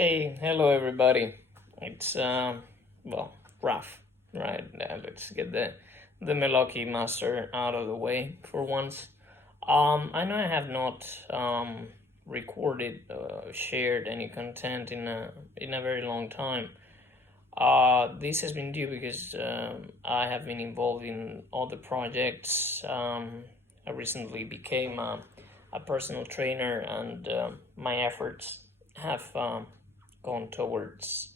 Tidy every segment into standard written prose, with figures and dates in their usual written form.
Hey, hello everybody. It's well, rough, right? Let's get the melocchi master out of the way for once. I know I have not recorded, shared any content in a very long time. This has been due because I have been involved in other projects. I recently became a personal trainer, and my efforts have gone towards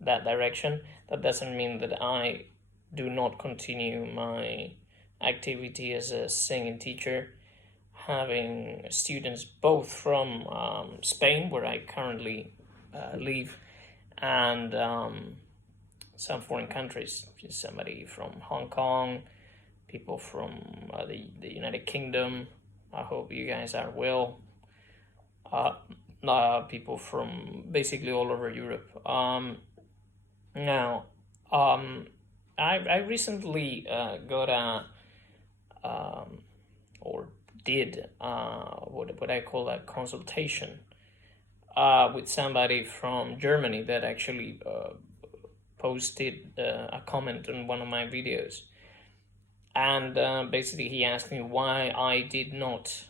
that direction. That doesn't mean that I do not continue my activity as a singing teacher, having students both from Spain, where I currently live, and some foreign countries. Somebody from Hong Kong, people from the United Kingdom. I hope you guys are well. People from basically all over Europe. Now, I recently got or did what I call a consultation with somebody from Germany that actually posted a comment on one of my videos. And basically he asked me why I did not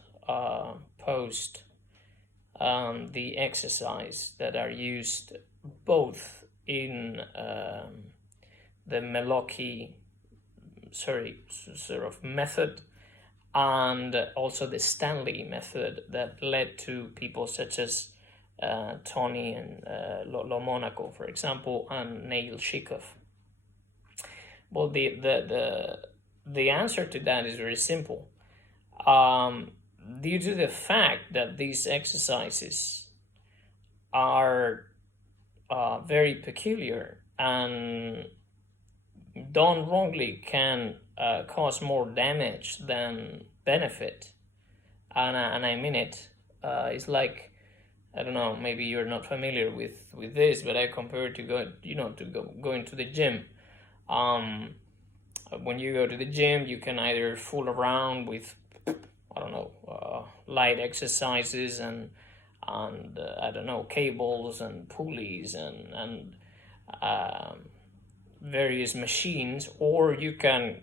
post the exercise that are used both in the melocchi sort of method, and also the Stanley method that led to people such as Tony and Lo Monaco, for example, and Neil Shikov. Well, the answer to that is very simple. Due to the fact that these exercises are very peculiar and done wrongly can cause more damage than benefit, and I mean it. It's like, I don't know, maybe you're not familiar with this, but I compare it to going to the gym. When you go to the gym, you can either fool around with, I don't know, light exercises and I don't know, cables and pulleys and various machines, or you can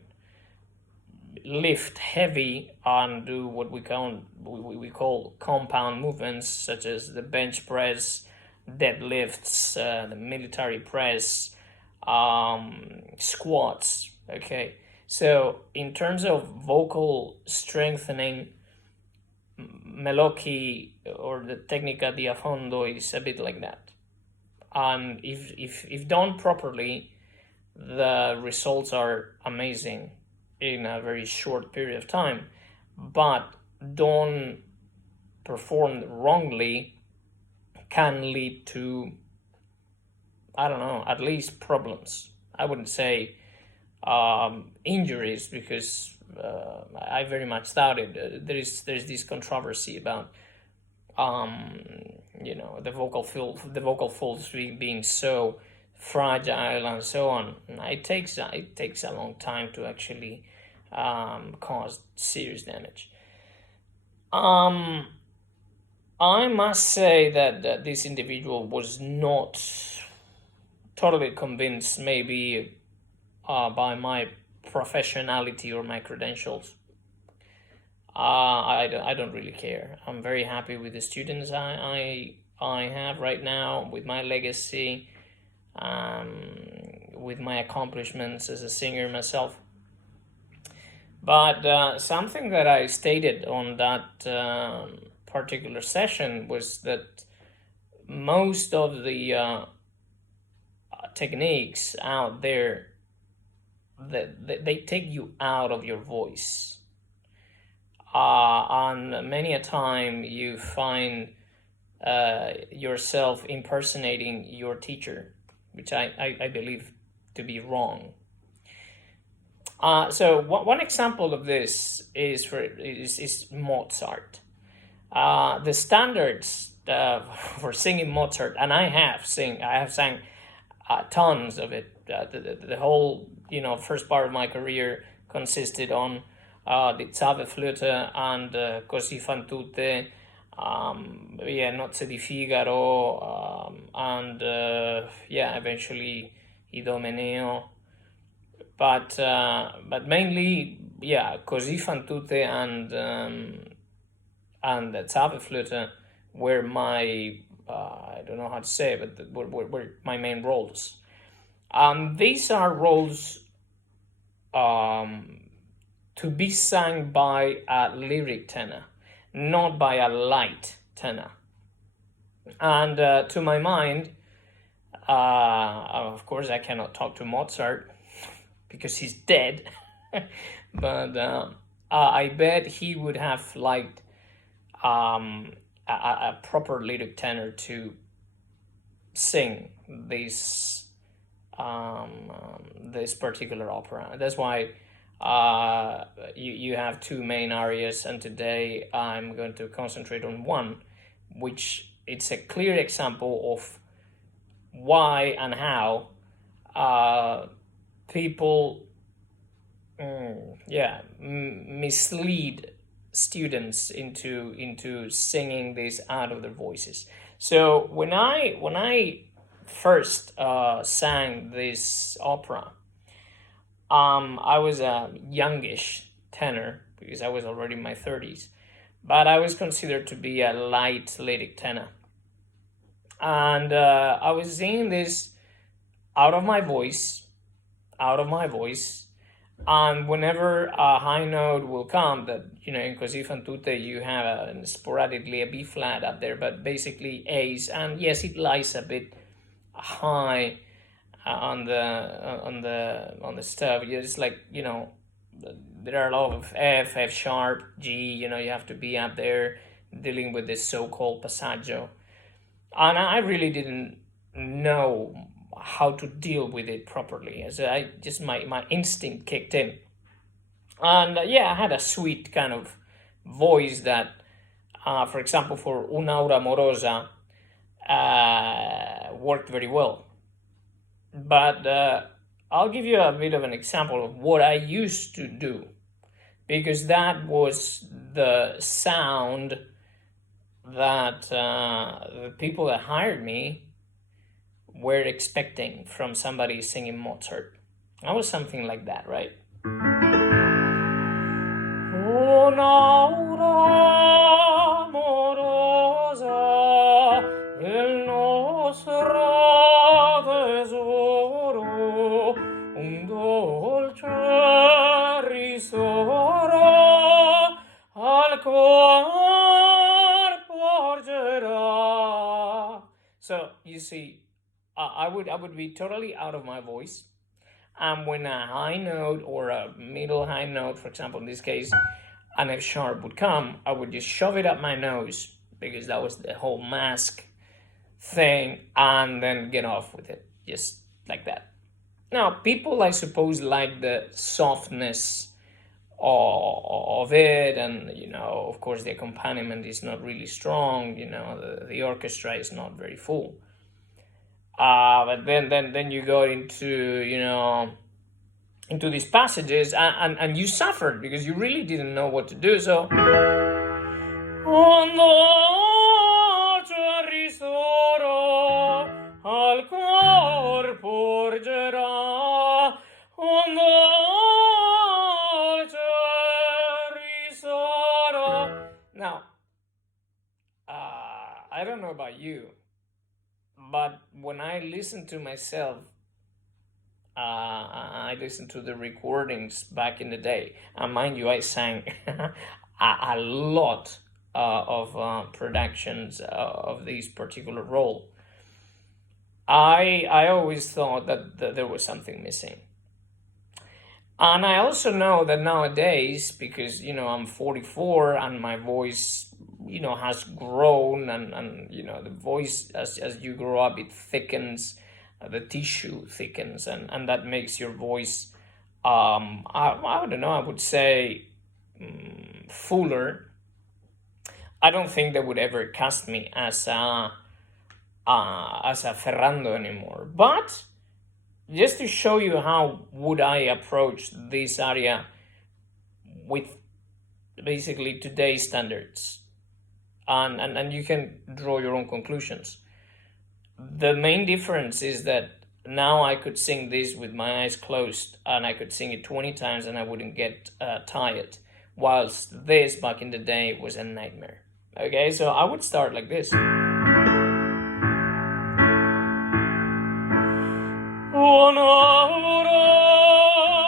lift heavy and do what we call compound movements, such as the bench press, deadlifts, the military press, squats. Okay, so in terms of vocal strengthening, melocchi or the tecnica di affondo is a bit like that. If done properly, the results are amazing in a very short period of time, but done performed wrongly can lead to, I don't know, at least problems. I wouldn't say injuries, because I very much doubt it. There's this controversy about the vocal folds being so fragile and so on. It takes a long time to actually cause serious damage. I must say that this individual was not totally convinced, maybe by my professionality or my credentials. I don't really care. I'm very happy with the students I have right now, with my legacy, with my accomplishments as a singer myself. But something that I stated on that particular session was that most of the techniques out there, that they take you out of your voice, and many a time you find yourself impersonating your teacher, which I believe to be wrong. So one example of this is Mozart. The standards for singing Mozart, and I have sang tons of it. The whole first part of my career consisted on the Zauberflöte and Così fan tutte Nozze di Figaro, and eventually Idomeneo. But mainly, Così fan tutte and Zauberflöte were my, I don't know how to say it, but were my main roles. These are roles to be sung by a lyric tenor, not by a light tenor. And to my mind, of course, I cannot talk to Mozart because he's dead, but I bet he would have liked a proper lyric tenor to sing this particular opera. That's why you have two main arias, and today I'm going to concentrate on one, which it's a clear example of why and how people mislead students into singing this out of their voices. So when I first sang this opera, I was a youngish tenor because I was already in my 30s, but I was considered to be a light lyric tenor, and I was singing this out of my voice, and whenever a high note will come, that in Così fan tutte you have sporadically a B flat up there, but basically A's, and yes, it lies a bit high on the stuff. It's like there are a lot of F sharp, G. You have to be up there dealing with this so-called passaggio, and I really didn't know how to deal with it properly. As I just my instinct kicked in, and I had a sweet kind of voice that, for example, for Un'aura Amorosa, worked very well. But I'll give you a bit of an example of what I used to do, because that was the sound that the people that hired me were expecting from somebody singing Mozart. I was something like that, right? Un'aura amorosa del nostro tesoro, un dolce ristoro al cor porgerà. So you see, I would be totally out of my voice, and when a high note or a middle high note, for example, in this case, an F sharp would come, I would just shove it up my nose, because that was the whole mask thing, and then get off with it, just like that. Now, people, I suppose, like the softness of it, and of course, the accompaniment is not really strong. The orchestra is not very full. But then you go into these passages, and you suffered because you really didn't know what to do. So al cor porgerà, un dolce risoro. Now, I don't know about you, but when I listen to myself, I listened to the recordings back in the day, and mind you, I sang a lot of productions of this particular role. I always thought that there was something missing. And I also know that nowadays, because, I'm 44 and my voice, has grown, and the voice, as you grow up, it thickens, the tissue thickens, and that makes your voice, I don't know, I would say fuller. I don't think they would ever cast me as a Ferrando anymore. But just to show you how would I approach this aria with basically today's standards, and you can draw your own conclusions. The main difference is that now I could sing this with my eyes closed, and I could sing it 20 times and I wouldn't get tired, whilst this back in the day was a nightmare. Okay, so I would start like this. Un'aura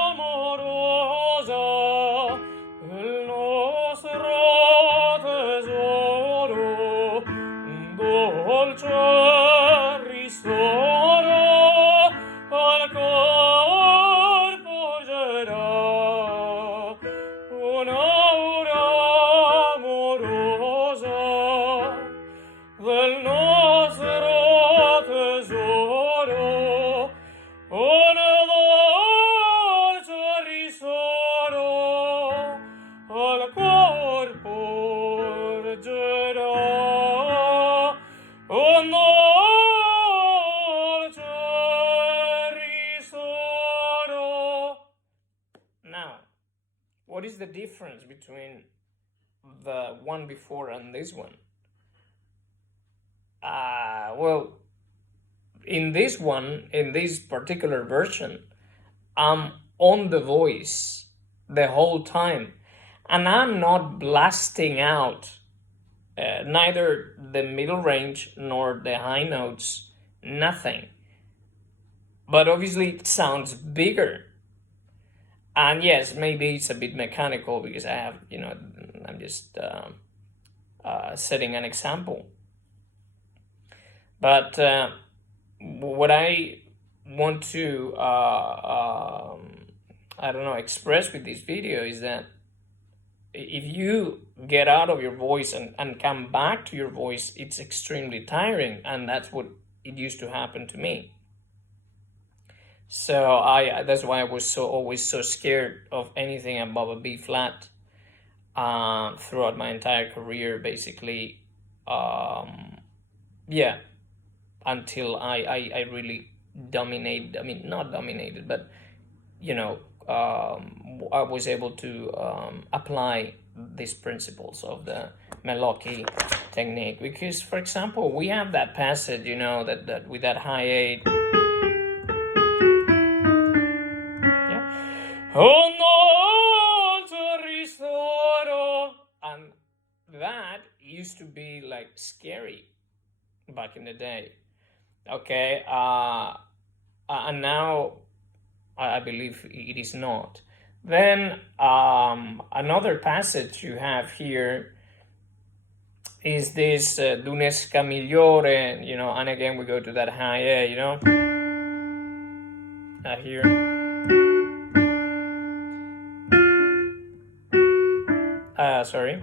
amorosa, il nostro tesoro, un dolce ristoro al corpo gerà. Un'aura amorosa del nostro tesoro, un dolce ristoro al corpo reggerà. Un dolce ristoro. Now, what is the difference between the one before and this one? Well, in this one, in this particular version, I'm on the voice the whole time, and I'm not blasting out neither the middle range nor the high notes, nothing. But obviously it sounds bigger. And yes, maybe it's a bit mechanical because I have, I'm just setting an example. But what I want to, express with this video is that if you get out of your voice and come back to your voice, it's extremely tiring, and that's what it used to happen to me. So that's why I was always so scared of anything above a B flat throughout my entire career, basically. Until I really dominated. I mean, not dominated, but I was able to apply these principles of the melocchitechnique. Because, for example, we have that passage, that with that high A. And that used to be like scary back in the day. Okay, and now I believe it is not. Then another passage you have here is this D'unesca migliore, and again we go to that high A, here. Sorry.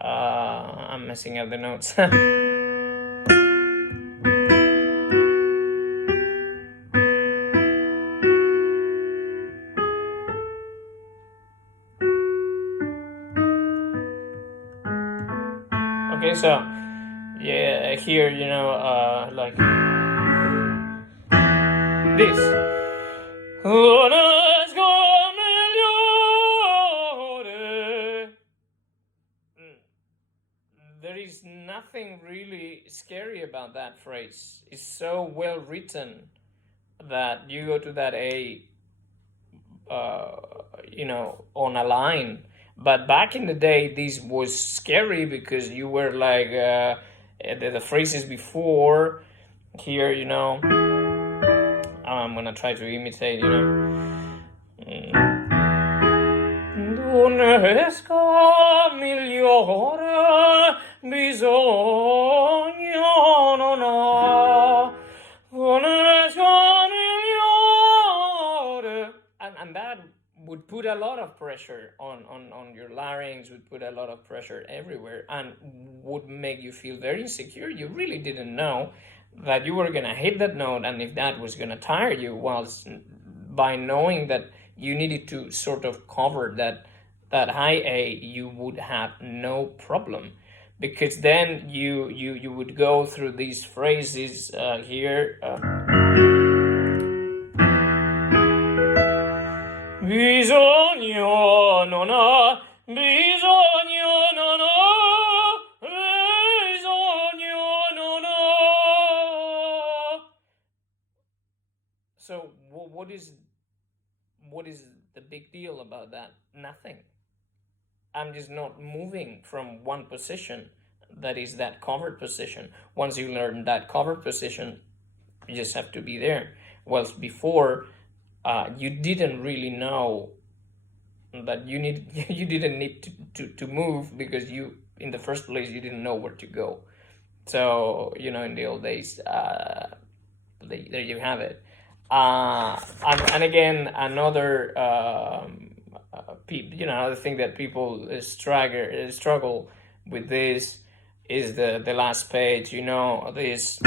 I'm messing up the notes. Okay, so yeah, here, like this. There is nothing really scary about that phrase. It's so well written that you go to that A, on a line. But back in the day, this was scary because you were like, the phrases before here, I'm gonna try to imitate, D'unesca migliore bisogno non ha, d'unesca migliore. And that would put a lot of pressure on your larynx, would put a lot of pressure everywhere, and would make you feel very insecure. You really didn't know that you were gonna hit that note, and if that was gonna tire you, whilst by knowing that you needed to sort of cover that high A, you would have no problem, because then you would go through these phrases here. Bisogno non ha what is the big deal about that? Nothing. I'm just not moving from one position, that is that covered position. Once you learn that covered position, you just have to be there. Whilst before, you didn't really know that you didn't need to move, because you, in the first place, you didn't know where to go. So, in the old days, there you have it. And again, another another thing that people struggle with this is the last page. This.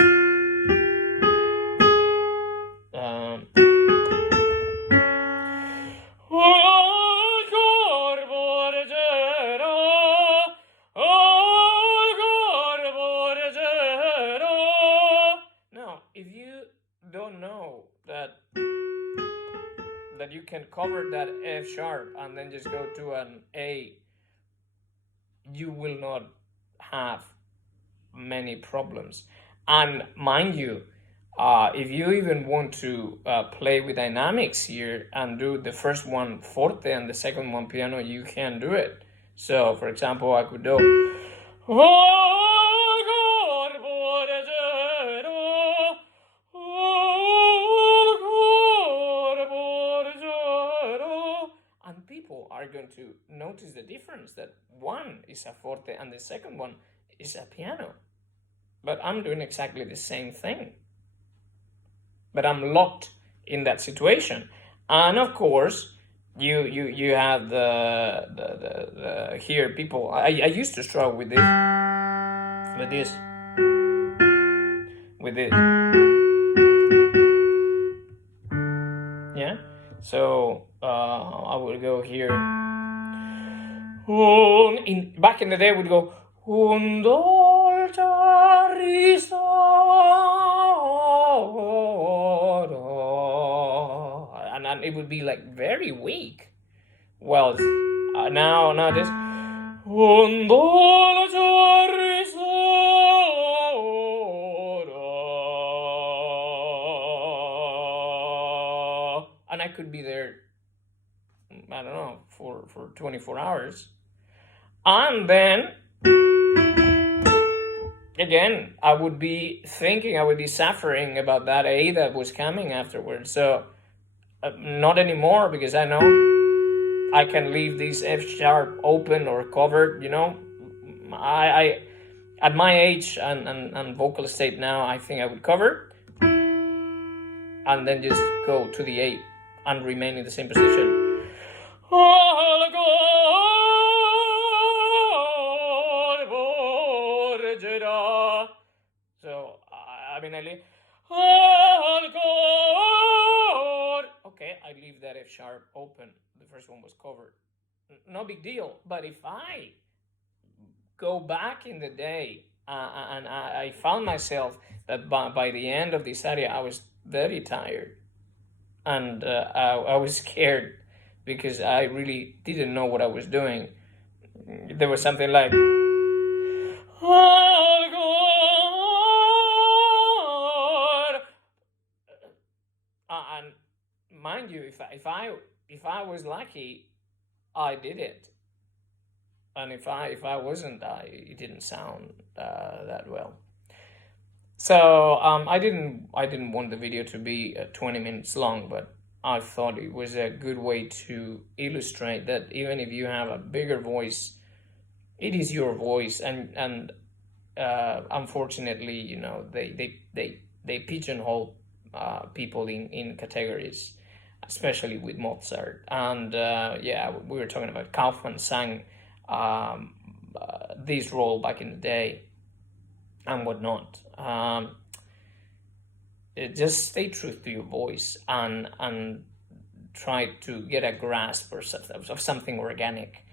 Now, if you don't know that you can cover that F sharp and then just go to an A, you will not have many problems. And mind you, if you even want to play with dynamics here and do the first one forte and the second one piano, you can do it. So, for example, I could do. And people are going to notice the difference, that one is a forte and the second one is a piano. But I'm doing exactly the same thing. But I'm locked in that situation. And of course, you have the here people. I used to struggle with this. Yeah. So I would go here. Back in the day, I would go. And it would be like very weak. Well, now this. And I could be there, I don't know, for 24 hours. And then, again, I would be suffering about that A that was coming afterwards. So, not anymore, because I know I can leave this F sharp open or covered, I at my age and vocal state now, I think I would cover and then just go to the A and remain in the same position. So, I leave. Okay, I leave that F sharp open. The first one was covered. No big deal. But if I go back in the day, and I found myself that by the end of this aria, I was very tired. And I was scared, because I really didn't know what I was doing. There was something like. And mind you, if I was lucky, I did it. And if I wasn't, it didn't sound that well. So I didn't want the video to be 20 minutes long, but I thought it was a good way to illustrate that even if you have a bigger voice, it is your voice, and unfortunately, they pigeonhole people in categories, especially with Mozart. And we were talking about Kaufman sang this role back in the day and whatnot. Just stay true to your voice and try to get a grasp of something organic.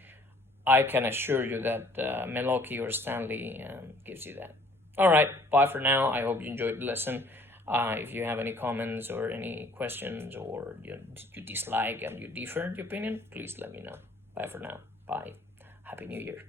I can assure you that Melocchi or Stanley gives you that. All right, bye for now. I hope you enjoyed the lesson. If you have any comments or any questions, or you dislike and you differ your opinion, please let me know. Bye for now. Bye. Happy New Year.